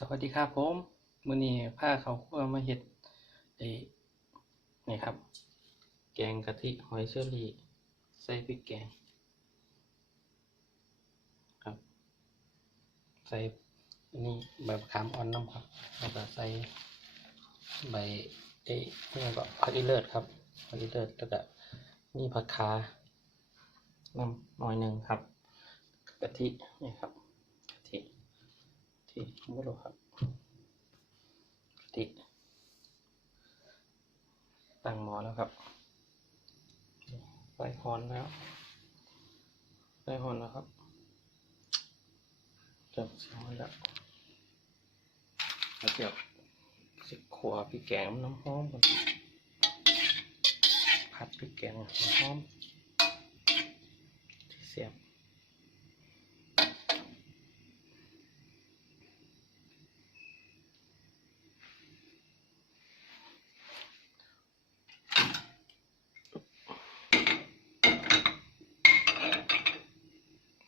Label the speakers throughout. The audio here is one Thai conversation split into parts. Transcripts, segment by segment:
Speaker 1: สวัสดีครับผมมื้อนี้พาเขาวคั่วมาเฮ็ดไอ้นี่ครับ แกงกะทิหอยเชอรี่ใส่พริกแกงครับ ใส่อันนี้ใบขามอ่อนน้ำครับแล้วก็ใส่ใบเอ้นี่ก็ผักอีเลิศครับผักอีเลิศแล้วก็มีผักขาน้ำหน่อยหนึ่งครับ กะทินี่ครับ ไม่รู้ครับกะทิตั้งหมอแล้วครับไฟฮอนแล้วไฟฮอนแล้วครับจับสีฮอนแล้วแล้วเดี๋ยวสิขัวพริกแกงน้ำหอมก่อนผัดพริกแกงน้ำหอมที่เสียบ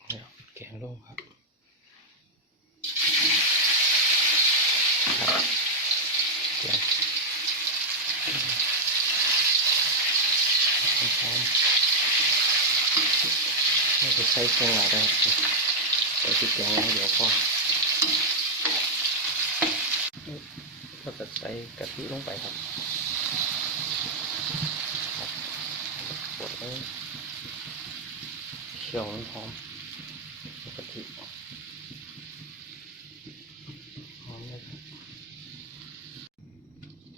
Speaker 1: เดี๋ยวแกง ลงครับครับแกงหอมๆไม่จะใช้เครื่องอะไรได้ครับใส่พริกแกงอย่างเดี๋ยวพอแล้วก็ใส่กะทิลงไปครับครับกดไว้เคี่ยวมันหอม ปกติหอมเลย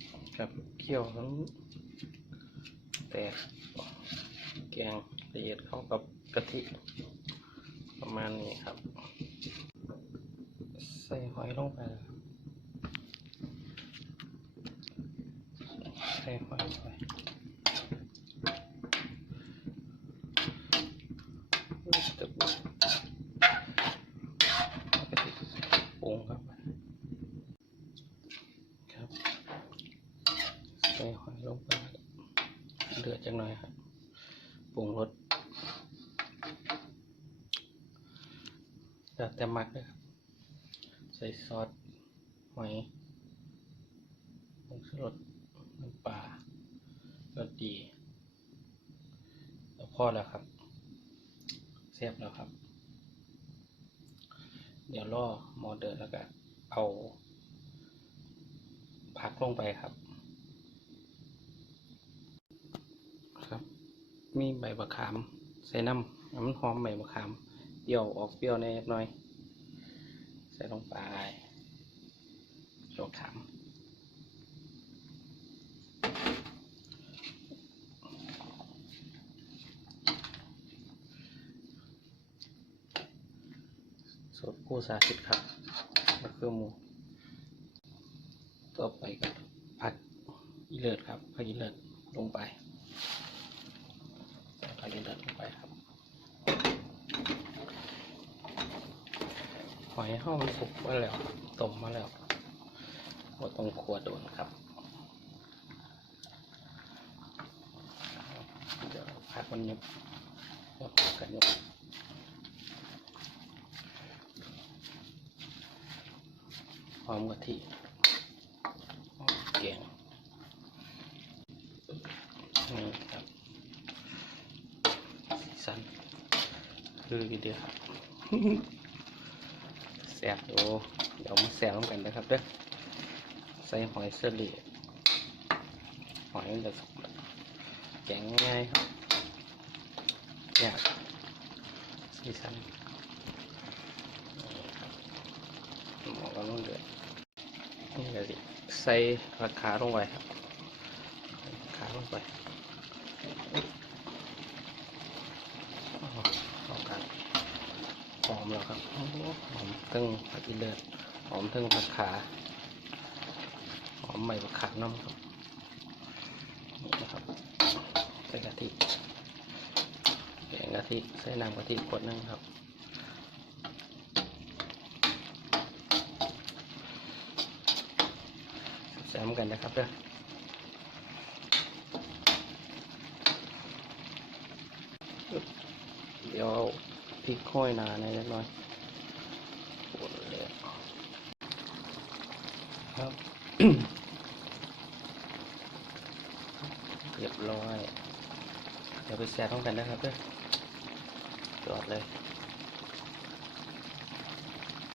Speaker 1: ครับ ครับเคี่ยวทั้งแตกแกงละเอียดเข้ากับกะทิ ประมาณนี้ครับ ใส่หอยลงไป ใส่หอยลงไปตึบ ปกติปรุงครับครับใส่หอยลงไปเดือดจังหน่อยครับปรุงรสแล้วแต่มักเลยครับ ใส่ซอสหอยผงชูรสน้ำปลารสดี แล้วพอแล้วครับเสียบแล้วครับ เดี๋ยวรอหมอเดือดแล้วก็เอาผักลงไปครับ มีใบมะขาม ใส่น้ำน้ำมันหอมใบมะขามเปรี้ยวออกเปรี้ยวในนิดหน่อย ใส่ลงไปโยกขามสูตรผู้สาธิตครับมะเขือหมูต่อไปก็ผัดอีเลิศครับผัดอีเลิศลงไป ใส่ผัดอีเลิศลงไปครับหอยห้ามันสุกมาแล้วต้มมาแล้วว่าต้องขัวโดนครับเดี๋ยวผักมันยุบแล้วกันยุบหอมกะทิหอมแกงนี่ครับสีสัน คือเดียวครับแสบโอยู่เดี๋ยวมาแสบร่วมกันนะครับเด้อใส่หอยเสลี่หอยมันจะสุกแบบแกงง่ายๆครับยากสีสันหมอก็ต้องเดือดนี่ก็สิใส่ราคาลงไปครับราคาลงไปอ๋อเอากัน หอมแล้วครับหอมทั้งผักอีเลิศหอมทั้งผักขาหอมใบผักขาน้ำครับนี่นะครับใส่กะทิแกงกะทิใส่น้ำกะทิขวดหนึงครับแซมกันนะครับเด้อเดี๋ยว พริกค่อยหนาในเล็กน้อยปวดเลยครับเรียบร้อย เดี๋ยวไปแซ่ท้องกันนะครับเพื่อนจอดเลย